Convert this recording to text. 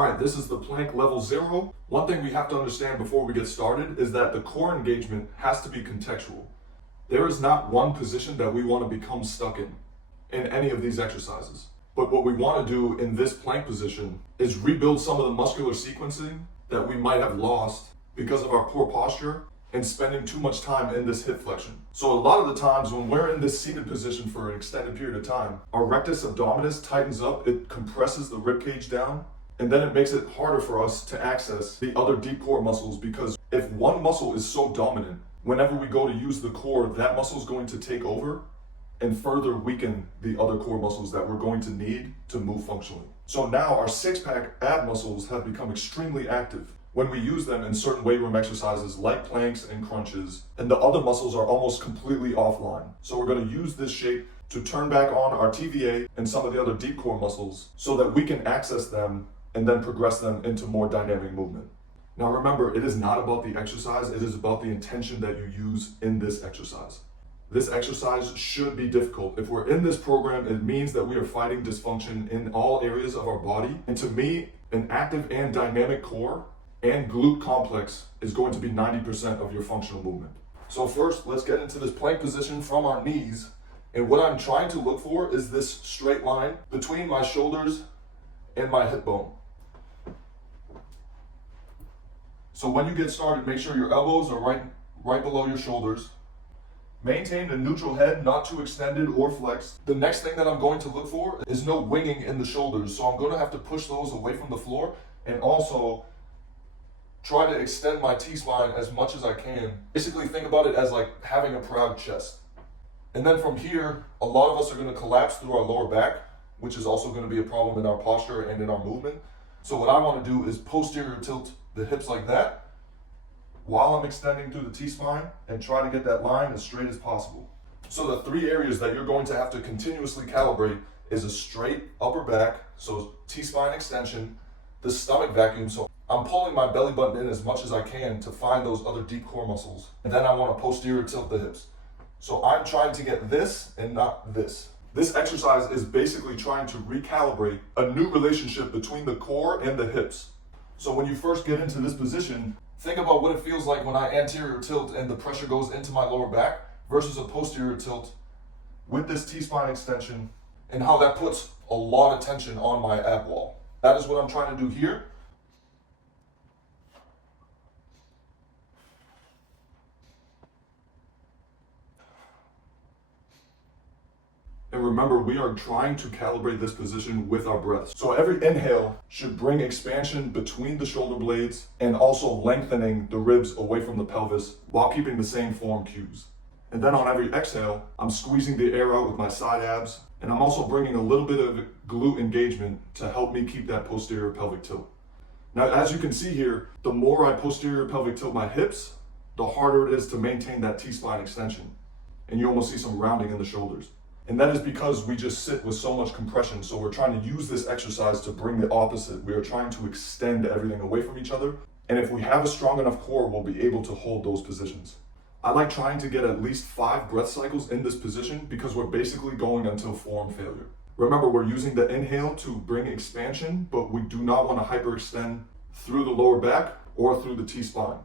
All right, this is the plank level 0. One thing we have to understand before we get started is that the core engagement has to be contextual. There is not one position that we want to become stuck in any of these exercises. But what we want to do in this plank position is rebuild some of the muscular sequencing that we might have lost because of our poor posture and spending too much time in this hip flexion. So a lot of the times when we're in this seated position for an extended period of time, our rectus abdominis tightens up, it compresses the rib cage down, and then it makes it harder for us to access the other deep core muscles, because if one muscle is so dominant, whenever we go to use the core, that muscle is going to take over and further weaken the other core muscles that we're going to need to move functionally. So now our six-pack ab muscles have become extremely active when we use them in certain weight room exercises like planks and crunches, and the other muscles are almost completely offline. So we're going to use this shape to turn back on our TVA and some of the other deep core muscles so that we can access them and then progress them into more dynamic movement. Now remember, it is not about the exercise, it is about the intention that you use in this exercise. This exercise should be difficult. If we're in this program, it means that we are fighting dysfunction in all areas of our body. And to me, an active and dynamic core and glute complex is going to be 90% of your functional movement. So first, let's get into this plank position from our knees. And what I'm trying to look for is this straight line between my shoulders and my hip bone. So when you get started, make sure your elbows are right below your shoulders. Maintain a neutral head, not too extended or flexed. The next thing that I'm going to look for is no winging in the shoulders. So I'm going to have to push those away from the floor and also try to extend my T-spine as much as I can. Basically think about it as like having a proud chest. And then from here, a lot of us are going to collapse through our lower back, which is also going to be a problem in our posture and in our movement. So what I want to do is posterior tilt the hips like that while I'm extending through the T-spine and try to get that line as straight as possible. So the three areas that you're going to have to continuously calibrate is a straight upper back, so T-spine extension, the stomach vacuum, so I'm pulling my belly button in as much as I can to find those other deep core muscles. And then I want to posterior tilt the hips. So I'm trying to get this and not this. This exercise is basically trying to recalibrate a new relationship between the core and the hips. So when you first get into this position, think about what it feels like when I anterior tilt and the pressure goes into my lower back versus a posterior tilt with this T-spine extension, and how that puts a lot of tension on my ab wall. That is what I'm trying to do here. And remember, we are trying to calibrate this position with our breath. So every inhale should bring expansion between the shoulder blades and also lengthening the ribs away from the pelvis while keeping the same form cues. And then on every exhale, I'm squeezing the air out with my side abs, and I'm also bringing a little bit of glute engagement to help me keep that posterior pelvic tilt. Now, as you can see here, the more I posterior pelvic tilt my hips, the harder it is to maintain that T-spine extension. And you almost see some rounding in the shoulders. And that is because we just sit with so much compression. So we're trying to use this exercise to bring the opposite. We are trying to extend everything away from each other. And if we have a strong enough core, we'll be able to hold those positions. I like trying to get at least 5 breath cycles in this position because we're basically going until form failure. Remember, we're using the inhale to bring expansion, but we do not want to hyperextend through the lower back or through the T-spine.